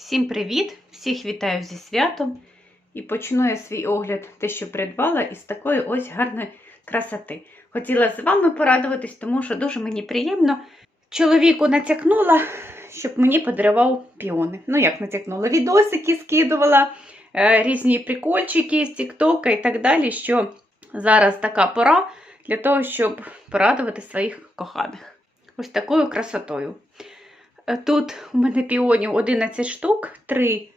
Всім привіт! Всіх вітаю зі святом. І почну я свій огляд, те, що придбала, із такої ось гарної красоти. Хотіла з вами порадуватись, тому що дуже мені приємно. Чоловіку натякнула, щоб мені подарував піони. Ну, як натякнула, відосики скидувала, е, різні прикольчики з Тіктока і так далі. Що зараз така пора для того, щоб порадувати своїх коханих. Ось такою красотою. Е, Тут у мене піонів 11 штук, 3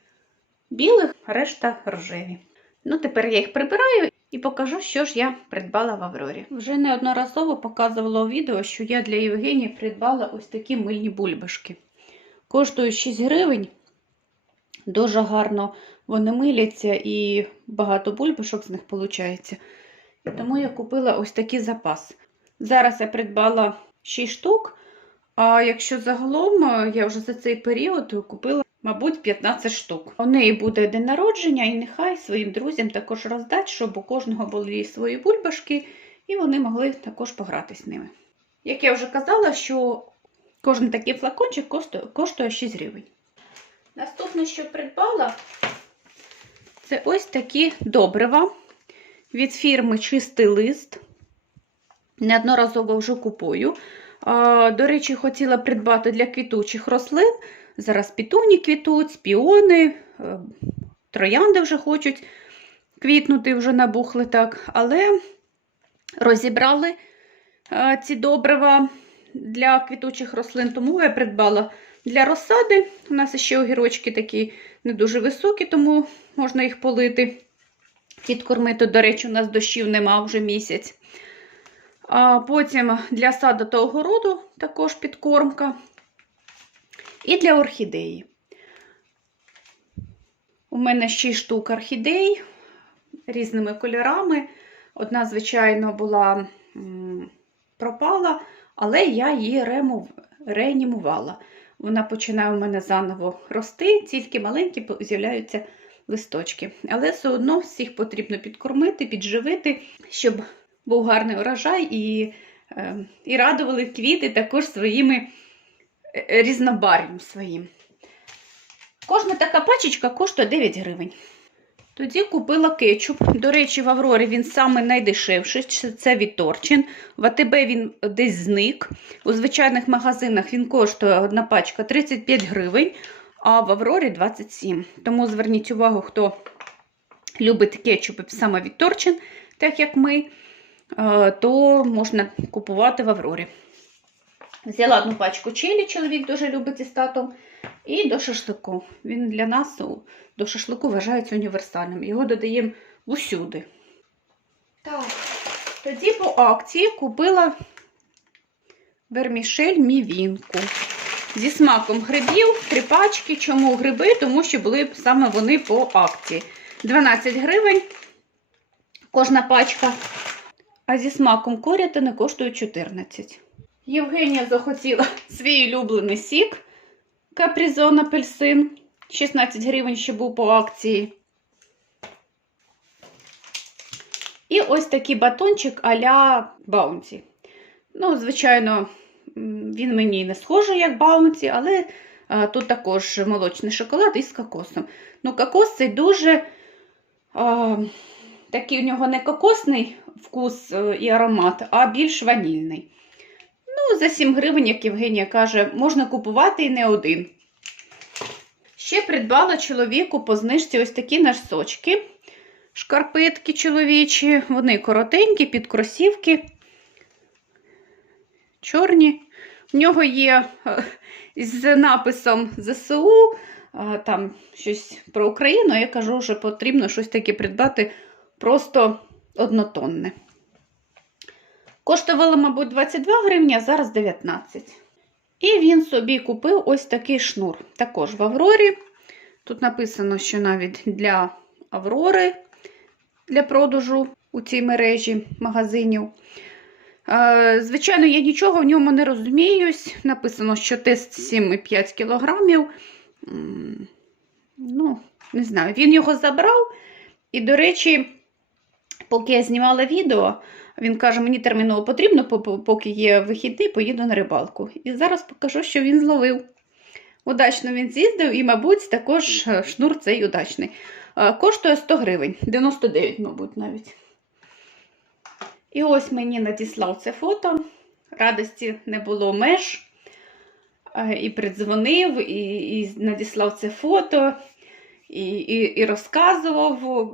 білих, решта рожеві. Ну, тепер я їх прибираю і покажу, що ж я придбала в Аврорі. Вже неодноразово показувала у відео, що я для Євгенії придбала ось такі мильні бульбашки. Коштують 6 гривень. Дуже гарно вони миляться і багато бульбашок з них виходить. Тому я купила ось такий запас. Зараз я придбала 6 штук. А якщо загалом е, я вже за цей період купила, мабуть, 15 штук. У неї буде день народження, і нехай своїм друзям також роздать, щоб у кожного були свої бульбашки, і вони могли також пограти з ними. Як я вже казала, що кожен такий флакончик коштує 6 гривень. Наступне, що придбала, це ось такі добрива від фірми Чистий лист. Неодноразово вже купую. До речі, хотіла придбати для квітучих рослин. Зараз пітуні квітуть, піони, е, троянди вже хочуть квітнути, вже набухли так. Але розібрали е, ці добрива для квітучих рослин, тому я придбала для розсади. У нас ще огірочки такі не дуже високі, тому можна їх полити. Підкормити, до речі, у нас дощів нема вже місяць. Потім для саду та огороду також підкормка. І для орхідеї. У мене 6 штук орхідей різними кольорами. Одна, звичайно, була пропала, але я її реанімувала. Вона починає у мене заново рости, тільки маленькі з'являються листочки. Але все одно всіх потрібно підкормити, підживити, щоб був гарний урожай і, е, і радували квіти також своїми е, різнобарв'ям своїм. Кожна така пачечка коштує 9 гривень. Тоді купила кетчуп. До речі, в Аврорі він саме найдешевший, це від Торчин. В АТБ він десь зник. У звичайних магазинах він коштує одна пачка 35 гривень, а в Аврорі 27. Тому зверніть увагу, хто любить кетчуп саме від Торчин, так як ми, то можна купувати в Аврорі. Взяла одну пачку чилі, чоловік дуже любить із татом. І до шашлику. Він для нас до шашлику вважається універсальним. Його додаємо усюди. Так, тоді по акції купила вермішель мівінку. Зі смаком грибів, три пачки. Чому гриби? Тому що були саме вони по акції. 12 гривень кожна пачка. А зі смаком корятини коштує 14. Євгенія захотіла свій улюблений сік. Капризон апельсин. 16 гривень ще був по акції. І ось такий батончик а-ля Баунті. Ну, звичайно, він мені не схожий, як Баунті, але а, тут також молочний шоколад із кокосом. Ну, кокос це дуже а, такий у нього не кокосний вкус е, і аромат, а більш ванільний. Ну, за 7 гривень, як Євгенія каже, можна купувати і не один. Ще придбала чоловіку по знижці ось такі носочки. Шкарпетки чоловічі, вони коротенькі, під кросівки. Чорні. В нього є е, з написом ЗСУ, е, там щось про Україну. Я кажу, що потрібно щось таке придбати просто однотонне. Коштувало, мабуть, 22 гривні, а зараз 19. І він собі купив ось такий шнур. Також в Аврорі. Тут написано, що навіть для Аврори, для продажу у цій мережі магазинів. Е, Звичайно, я нічого в ньому не розуміюсь. Написано, що тест 7,5 кг. Ну, не знаю, він його забрав. І, до речі, поки я знімала відео, він каже, мені терміново потрібно, поки є вихідний, поїду на рибалку. І зараз покажу, що він зловив. Удачно він з'їздив і, мабуть, також е, шнур цей удачний. Е, Коштує 100 гривень, 99, мабуть, навіть. І ось мені надіслав це фото. Радості не було меж. Е, І придзвонив, і, і надіслав це фото, і, і, і розказував,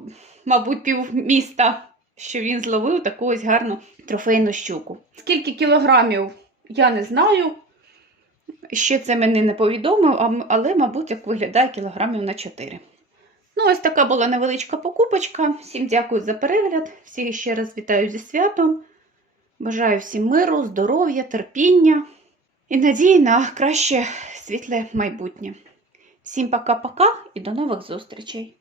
мабуть, пів міста, що він зловив таку ось гарну трофейну щуку. Скільки кілограмів, я не знаю. Ще це мені не повідомив, але, мабуть, як виглядає кілограмів на 4. Ну, ось така була невеличка покупочка. Всім дякую за перегляд. Всіх ще раз вітаю зі святом. Бажаю всім миру, здоров'я, терпіння і надії на краще світле майбутнє. Всім пока-пока і до нових зустрічей!